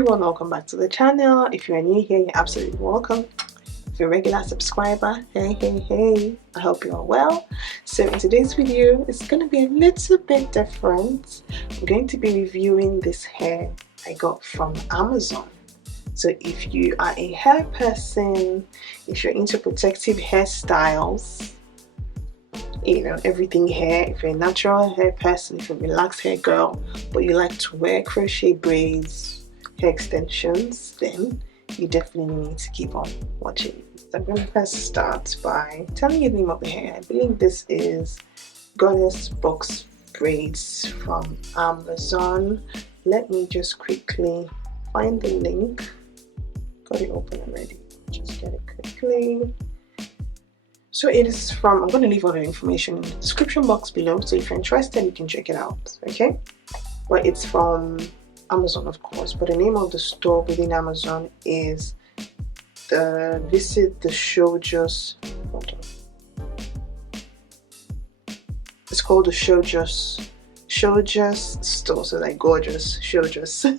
everyone, welcome back to the channel. If you're new here, you're absolutely welcome. If you're a regular subscriber, hey, I hope you're well. So in today's video, it's going to be a little bit different. I'm going to be reviewing this hair I got from Amazon. So if you are a hair person, if you're into protective hairstyles, you know, everything hair, if you're a natural hair person, if you're a relaxed hair girl, but you like to wear crochet braids, hair extensions, then you definitely need to keep on watching. So I'm going to first start by telling you the name of the hair. I believe this is Box Braids from Amazon. Let me just quickly find the link. Got it open already. Just get it quickly. So it is from, I'm going to leave all the information in the description box below, so if you're interested you can check it out, okay? Well, it's from Amazon, of course, but the name of the store within Amazon is It's called the Showjust store, so like gorgeous, Showjust.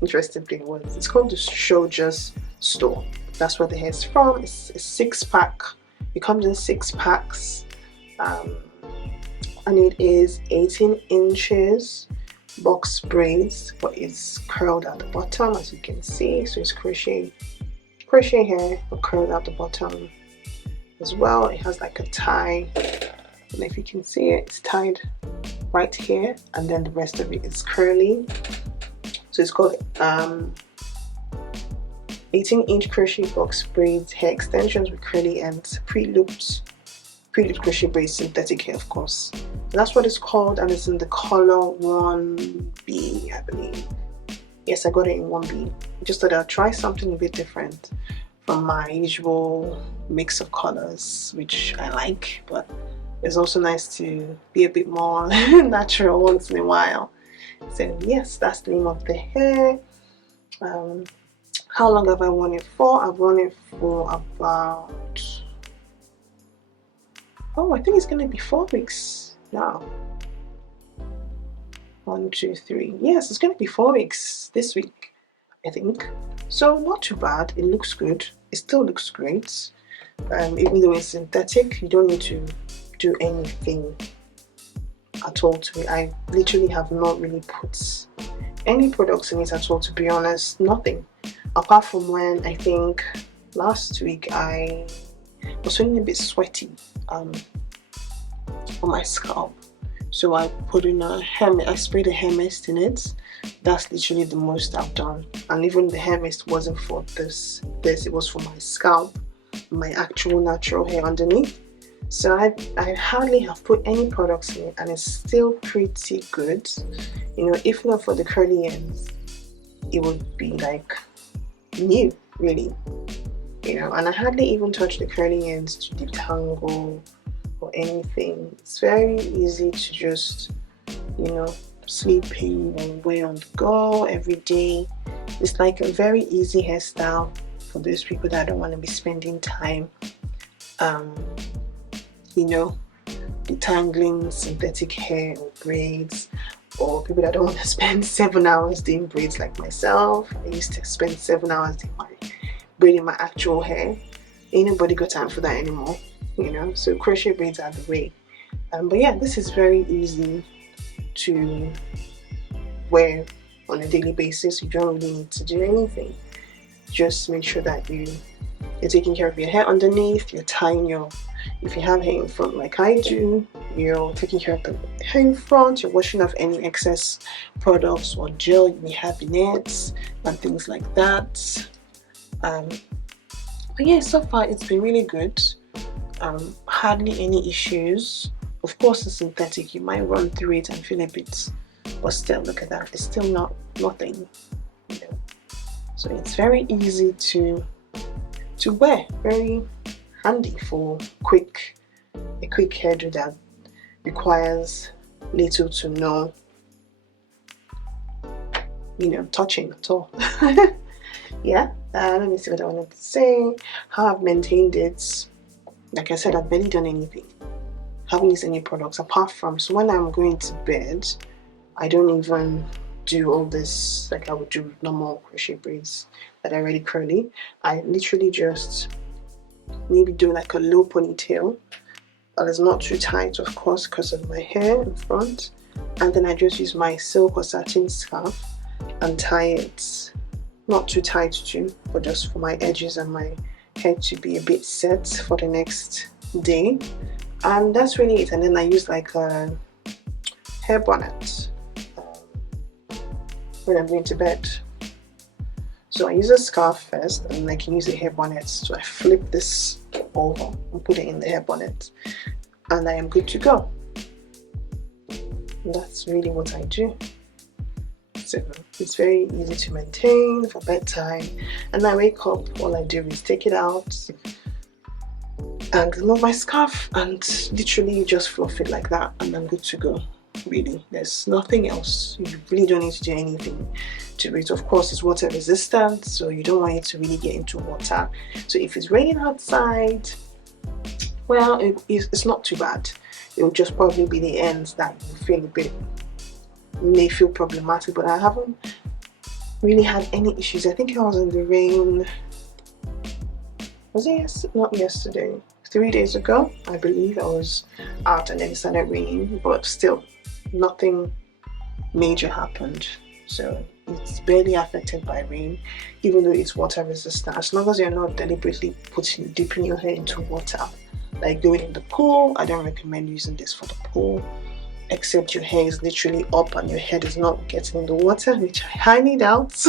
Interesting thing words. It's called the Showjust store. That's where the hair is from. It's a 6-pack. It comes in 6 packs, and it is 18 inches box braids, but it's curled at the bottom, as you can see. So it's crochet hair, but curled at the bottom as well. It has like a tie, and if you can see it, it's tied right here, and then the rest of it is curly. So it's called 18-inch crochet box braids hair extensions with curly ends, pre-looped crochet braids, synthetic hair, of course. And that's what it's called, and it's in the color 1B, I believe. Yes, I got it in 1B. I just thought I'd try something a bit different from my usual mix of colors, which I like, but it's also nice to be a bit more natural once in a while. So yes, that's the name of the hair. How long have I worn it for? I've worn it for about, I think it's gonna be 4 weeks now. 1, 2, 3. Yes, it's gonna be 4 weeks this week, I think. So not too bad. It looks good. It still looks great. Even though it's synthetic, you don't need to do anything at all to it. I literally have not really put any products in it at all, to be honest. Nothing. Apart from when I think last week I was feeling a bit sweaty on my scalp, so I put in I sprayed a hair mist in it. That's literally the most I've done, and even the hair mist wasn't for this, it was for my scalp, my actual natural hair underneath. So I hardly have put any products in it, and it's still pretty good. You know, if not for the curly ends, it would be like new, really, you know. And I hardly even touch the curly ends to detangle or anything. It's very easy to just, you know, sleep in and wear on the go every day. It's like a very easy hairstyle for those people that don't want to be spending time you know, detangling synthetic hair or braids, or people that don't want to spend 7 hours doing braids like myself. I used to spend 7 hours braiding my actual hair. Ain't nobody got time for that anymore, you know. So crochet braids are the way. But yeah, this is very easy to wear on a daily basis. You don't really need to do anything. Just make sure that you're taking care of your hair underneath. You're tying if you have hair in front like I do, you're taking care of the hair in front. You're washing off any excess products or gel you may have in it and things like that. But yeah, so far it's been really good. Hardly any issues. Of course, it's synthetic. You might run through it and feel a bit, but still, look at that. It's still nothing, you know. So it's very easy to wear. Very handy for a quick hairdo that requires little to no, you know, touching at all. Yeah, let me see what I wanted to say. How I've maintained it. Like I said, I've barely done anything. Haven't used any products apart from, so when I'm going to bed, I don't even do all this like I would do normal crochet braids that are already curly. I literally just maybe do like a low ponytail that is not too tight, of course, because of my hair in front, and then I just use my silk or satin scarf and tie it not too tight too, but just for my edges and my hair to be a bit set for the next day. And that's really it. And then I use like a hair bonnet when I'm going to bed. So I use a scarf first, and I can use a hair bonnet. So I flip this over and put it in the hair bonnet, and I am good to go. And that's really what I do. So it's very easy to maintain for bedtime. And I wake up, all I do is take it out and remove my scarf and literally just fluff it like that, and I'm good to go. Really, there's nothing else. You really don't need to do anything to it. Of course, it's water resistant, so you don't want it to really get into water. So if it's raining outside, well, it's not too bad. It will just probably be the ends that you feel a bit, may feel problematic, but I haven't really had any issues. I think I was in the rain, was it not yesterday, 3 days ago, I believe. I was out and then it started raining, but still nothing major happened. So it's barely affected by rain, even though it's water resistant, as long as you're not deliberately dipping your hair into water, like going in the pool. I don't recommend using this for the pool, except your hair is literally up and your head is not getting in the water, which I highly doubt.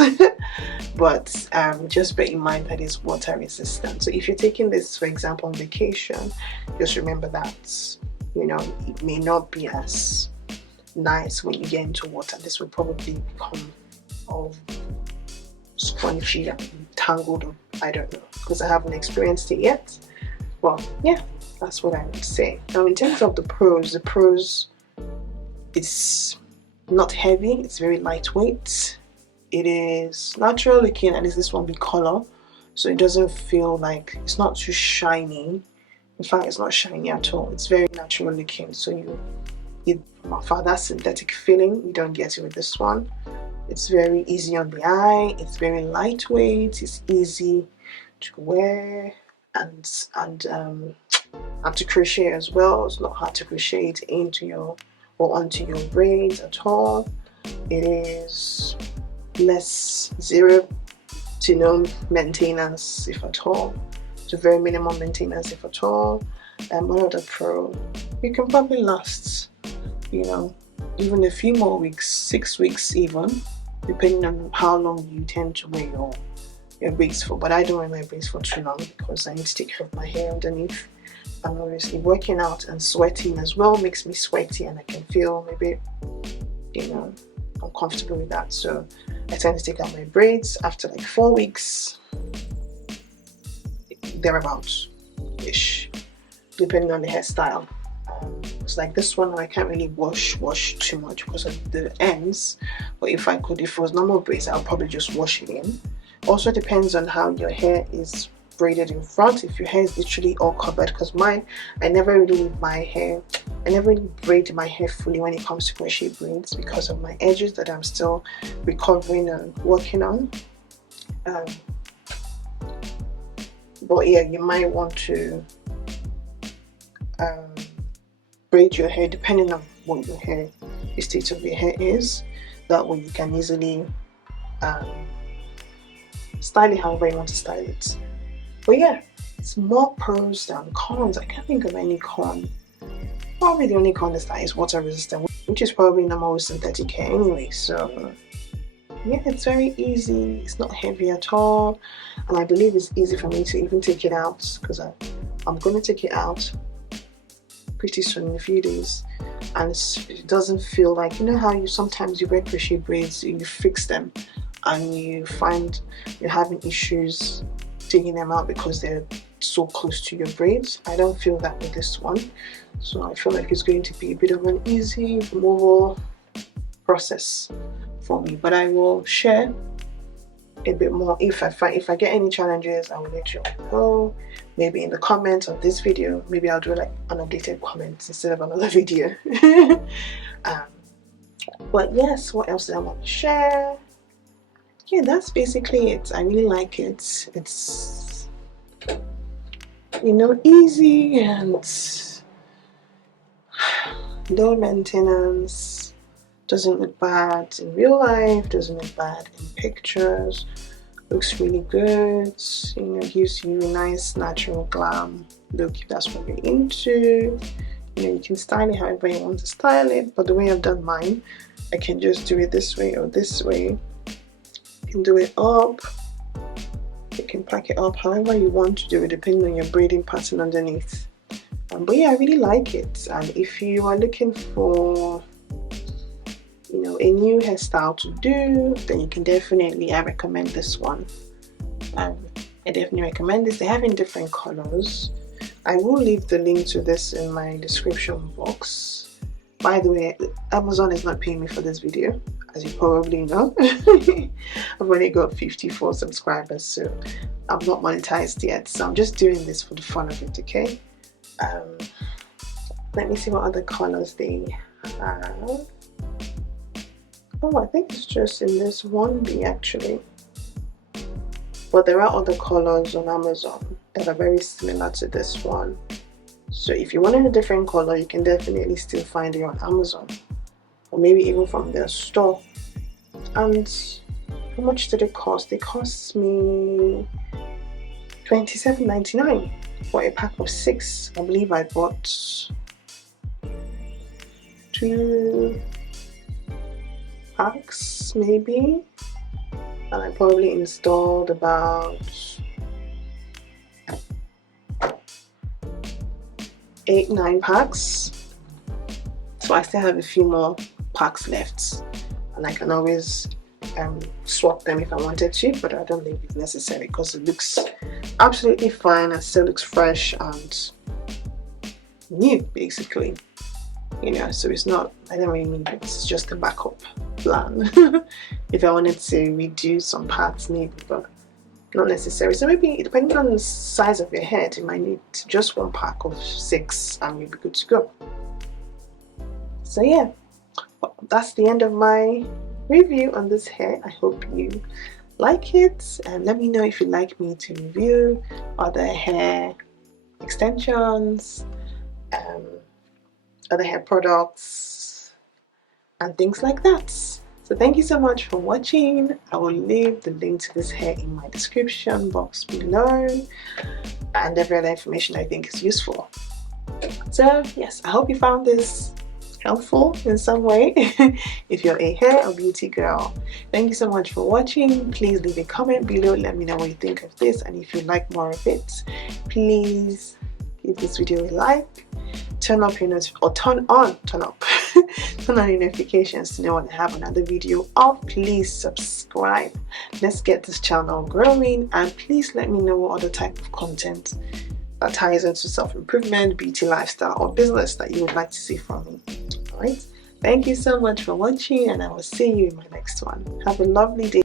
But just bear in mind that it's water resistant. So if you're taking this, for example, on vacation, just remember that, you know, it may not be as nice when you get into water. This will probably become all scrunchy and tangled up. I don't know, because I haven't experienced it yet. Well, yeah, that's what I would say. Now, in terms of the pros, it's not heavy, it's very lightweight, it is natural looking, and this one be color, so it doesn't feel like, it's not too shiny. In fact, it's not shiny at all. It's very natural looking, so you for that synthetic feeling, you don't get it with this one. It's very easy on the eye, it's very lightweight, it's easy to wear, and to crochet as well. It's not hard to crochet it into your or onto your braids at all. It is zero to no maintenance, if at all, to very minimal maintenance, if at all. And one other pro, you can probably last, you know, even a few more weeks, 6 weeks even, depending on how long you tend to wear your braids for. But I don't wear my braids for too long because I need to take care of my hair underneath. And obviously working out and sweating as well makes me sweaty, and I can feel maybe, you know, uncomfortable with that. So I tend to take out my braids after like 4 weeks, thereabouts ish, depending on the hairstyle. It's like this one, I can't really wash too much because of the ends, but if it was normal braids, I'll probably just wash it in. Also depends on how your hair is braided in front. If your hair is literally all covered, because mine, I never really braid my hair fully when it comes to crochet braids because of my edges that I'm still recovering and working on. But yeah, you might want to braid your hair depending on what the state of your hair is. That way you can easily style it however you want to style it. But yeah, it's more pros than cons. I can't think of any con. Probably the only con is that it's water resistant, which is probably normal with synthetic hair anyway. So yeah, it's very easy, it's not heavy at all, and I believe it's easy for me to even take it out, because I'm going to take it out pretty soon, in a few days, and it doesn't feel like, you know how you sometimes wear crochet braids, you fix them and you find you're having issues taking them out because they're so close to your braids. I don't feel that with this one, so I feel like it's going to be a bit of an easy removal process for me. But I will share a bit more if I get any challenges. I will let you know, maybe in the comments of this video. Maybe I'll do like an updated comment instead of another video. But yes, what else did I want to share? Yeah, that's basically it. I really like it. It's, you know, easy and low maintenance. Doesn't look bad in real life, doesn't look bad in pictures. Looks really good, you know, gives you a nice natural glam look if that's what you're into. You know, you can style it however you want to style it, but the way I've done mine, I can just do it this way or this way. You can do it up, you can pack it up however you want to do it depending on your braiding pattern underneath. But yeah, I really like it. And if you are looking for, you know, a new hairstyle to do, then you can definitely, I recommend this one. I definitely recommend this. They have in different colors. I will leave the link to this in my description box. By the way, Amazon is not paying me for this video, as you probably know. I've only got 54 subscribers, so I'm not monetized yet. So I'm just doing this for the fun of it, okay? Let me see what other colors they have. Oh, I think it's just in this 1B actually. But there are other colors on Amazon that are very similar to this one. So if you wanted a different color, you can definitely still find it on Amazon. Or maybe even from their store. And how much did it cost? It cost me $27.99 for a pack of 6. I believe I bought 2 packs maybe, and I probably installed about 8-9 packs, so I still have a few more packs left, and I can always swap them if I wanted to, but I don't think it's necessary because it looks absolutely fine and still looks fresh and new basically, you know. So it's not, I don't really need it, it's just a backup plan if I wanted to redo some parts maybe, but not necessary. So maybe depending on the size of your head, you might need just 1 pack of 6 and you'll be good to go. So yeah, that's the end of my review on this hair. I hope you like it, and let me know if you'd like me to review other hair extensions, other hair products and things like that. So thank you so much for watching. I will leave the link to this hair in my description box below, and every other information I think is useful. So yes, I hope you found this helpful in some way. If you're a hair or beauty girl, thank you so much for watching. Please leave a comment below, let me know what you think of this, and if you like more of it, please give this video a like, turn up your turn on your notifications to know when I have another video up. Please subscribe. Let's get this channel growing, and please let me know what other type of content that ties into self-improvement, beauty, lifestyle, or business that you would like to see from me. Alright, thank you so much for watching, and I will see you in my next one. Have a lovely day.